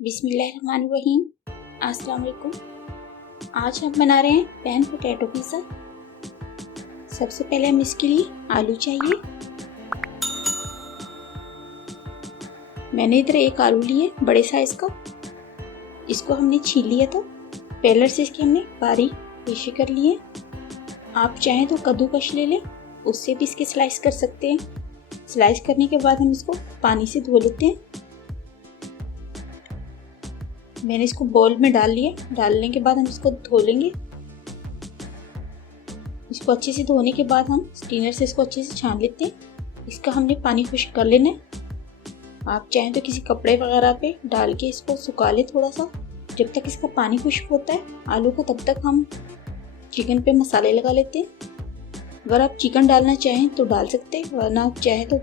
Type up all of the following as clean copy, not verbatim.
बिस्मिल्लाहिर्रहमानिर्रहीम। अस्सलाम वालेकुम। आज हम बना रहे हैं पैन पोटैटो पिज़्ज़ा। सबसे पहले हमें इसके लिए आलू चाहिए। मैंने इधर एक आलू लिए बड़े साइज़ का। इसको हमने छील लिया था। पेलर से इसके हमने बारीक पीसे कर लिए। आप चाहें तो कद्दूकस ले लें, उससे भी इसके स्लाइस कर सकते हैं। स्लाइस करने के बाद हम इसको पानी से धो लेते हैं। मैंने इसको बाउल में डाल लिया। डालने के बाद हम इसको धो लेंगे। इसको अच्छे से धोने के बाद हम स्ट्रेनर से इसको अच्छे से छान लेते हैं। इसका हमने पानी खुश्क कर लेना है। आप चाहें तो किसी कपड़े वगैरह पे डाल के इसको सुखा लें थोड़ा सा। जब तक इसका पानी खुश्क होता है आलू का, तब तक हम चिकन पे मसाले लगा लेते हैं। अगर आप चिकन डालना चाहें तो डाल सकते हैं, वरना आप चाहें तो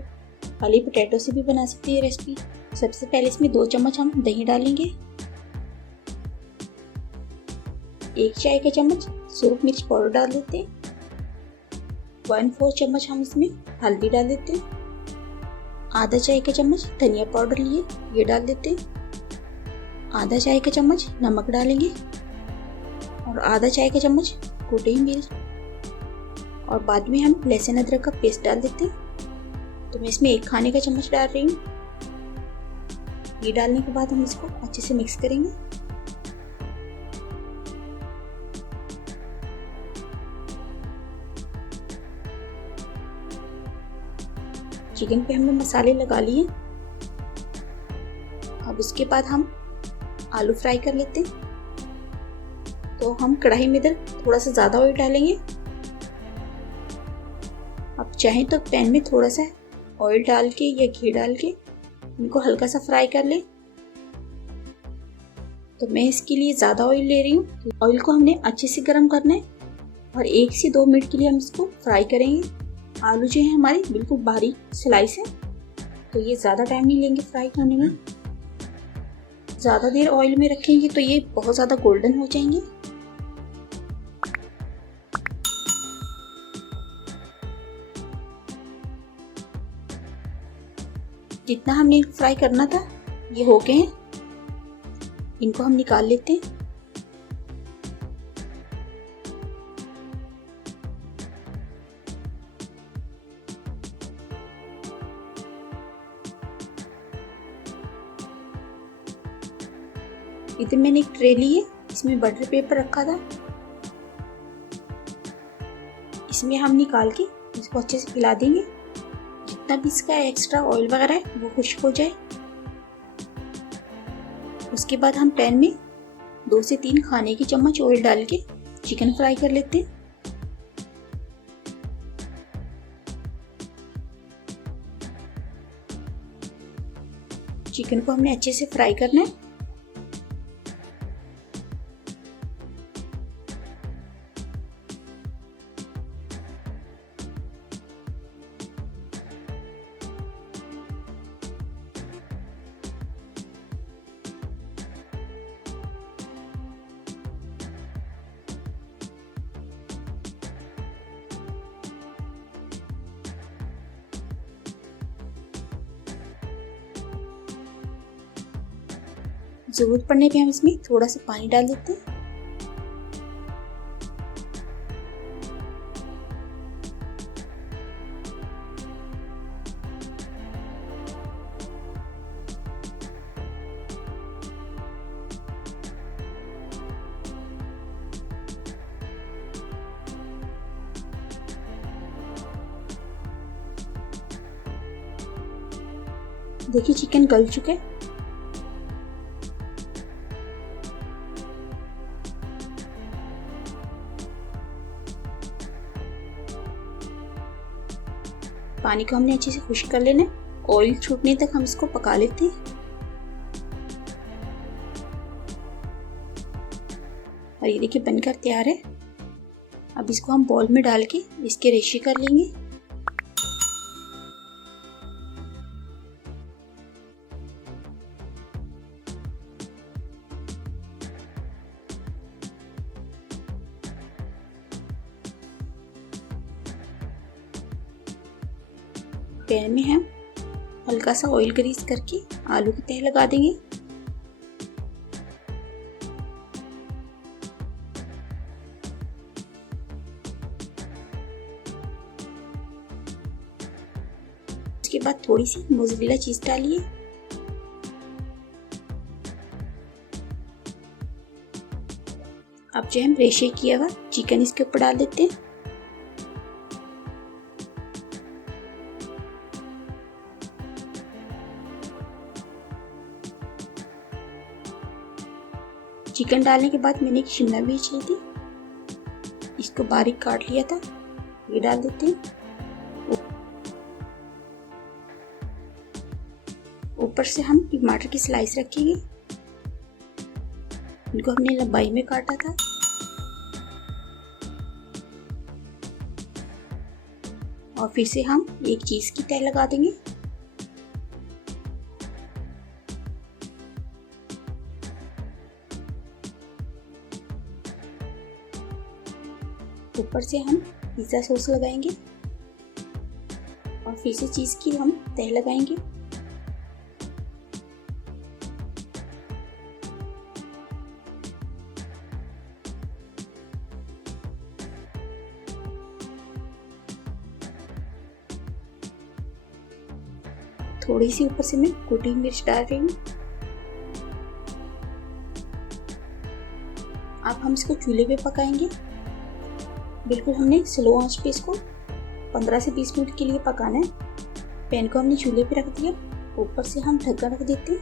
खाली पोटैटो से भी बना सकती है रेसिपी। सबसे पहले इसमें 2 चम्मच हम दही डालेंगे। 1 चाय का चम्मच सूरख मिर्च पाउडर डाल देते हैं। 1/4 चम्मच हम इसमें हल्दी डाल देते हैं। आधा चाय का चम्मच धनिया पाउडर लिए, ये डाल देते हैं। आधा चाय का चम्मच नमक डालेंगे और आधा चाय का चम्मच कुटी मिर्च, और बाद में हम लहसुन अदरक का पेस्ट डाल देते हैं। तो मैं इसमें 1 खाने का चम्मच डाल रही हूँ। ये डालने के बाद हम इसको अच्छे से मिक्स करेंगे। चिकन पे हमने मसाले लगा लिए। अब उसके बाद हम आलू फ्राई कर लेते हैं। तो हम कढ़ाई में इधर थोड़ा सा ज़्यादा ऑयल डालेंगे। आप चाहें तो पैन में थोड़ा सा ऑयल डाल के या घी डाल के इनको हल्का सा फ्राई कर लें। तो मैं इसके लिए ज़्यादा ऑयल ले रही हूँ। ऑयल को हमने अच्छे से गर्म करना है और 1 से 2 मिनट के लिए हम इसको फ्राई करेंगे। आलू जो है हमारे बिल्कुल बारीक स्लाइस है, तो ये ज़्यादा टाइम नहीं लेंगे फ्राई करने में। ज़्यादा देर ऑयल में रखेंगे तो ये बहुत ज़्यादा गोल्डन हो जाएंगे। जितना हमने फ्राई करना था ये हो गए हैं। इनको हम निकाल लेते हैं। इधर मैंने एक ट्रे ली है, इसमें बटर पेपर रखा था। इसमें हम निकाल के इसको अच्छे से फैला देंगे। जितना भी इसका एक्स्ट्रा ऑयल वगैरह है वो खुश्क हो जाए। उसके बाद हम पैन में 2 से 3 खाने की चम्मच ऑयल डाल के चिकन फ्राई कर लेते हैं। चिकन को हमने अच्छे से फ्राई करना है। जरूरत पड़ने पे हम इसमें थोड़ा सा पानी डाल देते हैं। देखिए चिकन गल चुका है। पानी को हमने अच्छे से खुश्क कर लेना है। ऑयल छूटने तक हम इसको पका लेते हैं। और ये देखिए बनकर तैयार है। अब इसको हम बाउल में डाल के इसके रेशे कर लेंगे। पैन में हम हल्का सा ऑयल ग्रीस करके आलू की तह लगा देंगे। उसके बाद थोड़ी सी मोज़रेला चीज़ डालिए। अब जो हम रेशे किया हुआ चिकन इसके ऊपर डाल देते हैं। चिकन डालने के बाद मैंने एक शिमला मिर्च ली थी, इसको बारीक काट लिया था, ये डाल देते हैं। ऊपर से हम टमाटर की स्लाइस रखेंगे, इनको हमने लंबाई में काटा था। और फिर से हम एक चीज़ की तह लगा देंगे। ऊपर से हम पिज़्ज़ा सॉस लगाएंगे और फिर से चीज़ की हम तह लगाएंगे। थोड़ी सी ऊपर से मैं कुटी मिर्च डाल रही हूँ। अब हम इसको चूल्हे पे पकाएंगे। बिल्कुल हमने स्लो आंच पे इसको 15 से 20 मिनट के लिए पकाना है। पैन को हमने चूल्हे पे रख दिया, ऊपर से हम ढक्कन रख देते हैं।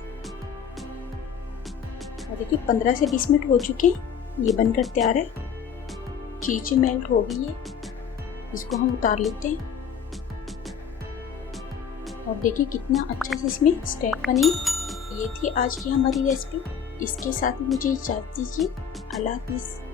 और देखिए 15 से 20 मिनट हो चुके हैं, ये बनकर तैयार है। चीज़ मेल्ट हो गई है, इसको हम उतार लेते हैं। और देखिए कितना अच्छा से इसमें स्टेक बने। ये थी आज की हमारी रेसिपी। इसके साथ मुझे इजाज़त दीजिए। अल्लाह हाफिज़।